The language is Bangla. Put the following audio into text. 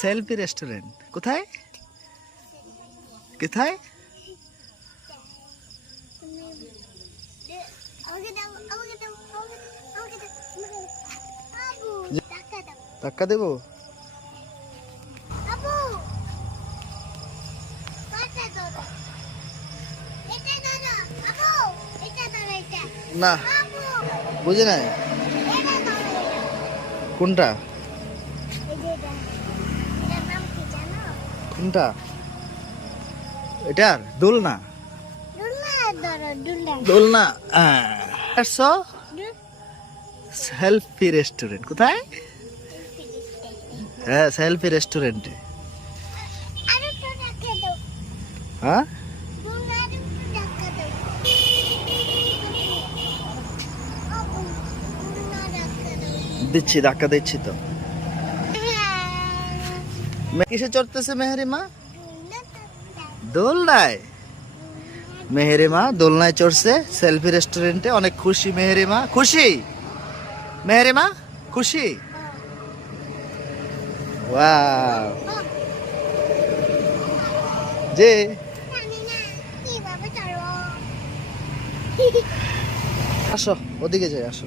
সেলফি রেস্টুরেন্ট কোথায় কোথায়? ধাক্কা দেবো? না বুঝে নাই কোনটা কোনটা এটার দোলনা দোলনা সেলফি রেস্টুরেন্ট কোথায়? হ্যাঁ সেলফি রেস্টুরেন্টে। হ্যাঁ দিচ্ছি ধাক্কা দিচ্ছি তো। কিসে চড়তেছে মেহেরিমা? দোলনায়। মেহেরিমা দোলনায় চড়ছে সেলফি রেস্টুরেন্টে। অনেক খুশি মেহেরিমা। খুশি মেহেরিমা? খুশি? ওয়াও যে আসো ওদিকে যাই আসো।